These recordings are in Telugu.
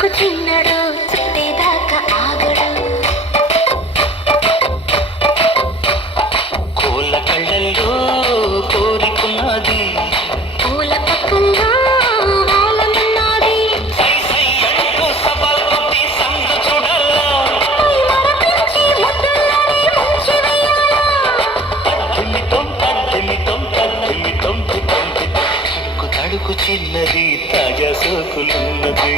కొడుకు తిన్నడు చుట్టేదాకా ఆగడు. కోళ్ళ కళ్ళల్లో కోరికున్నది. పూల పక్కల్లో వాళ్ళకున్నది చిన్నది తాజా సోకులున్నది.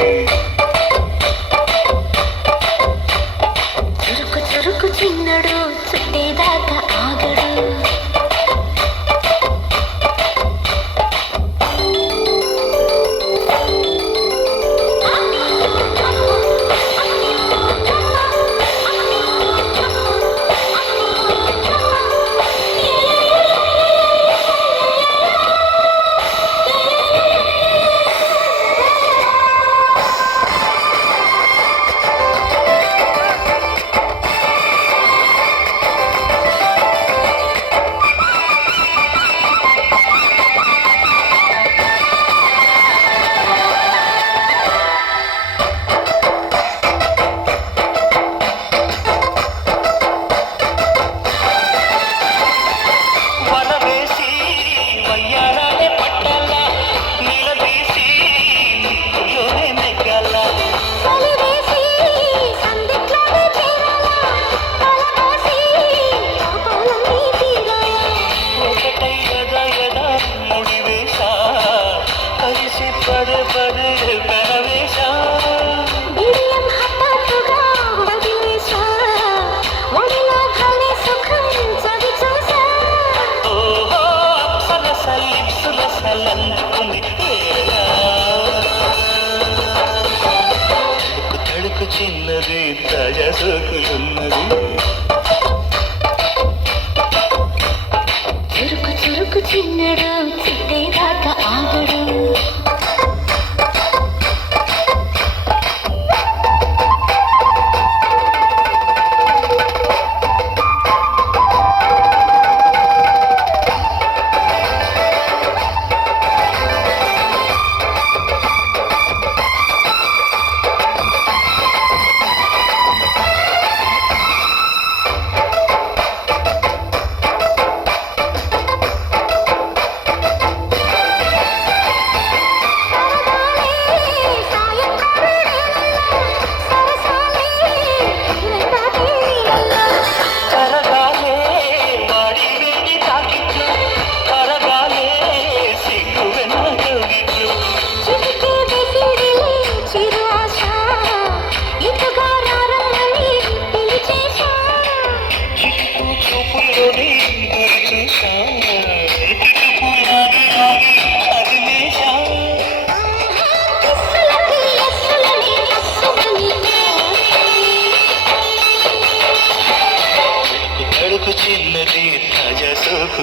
సలిప్సుల తడుకు చిన్నది తాజా సోకులున్నది చురుకు చురుకు చిన్నడు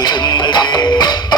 సోకులున్నది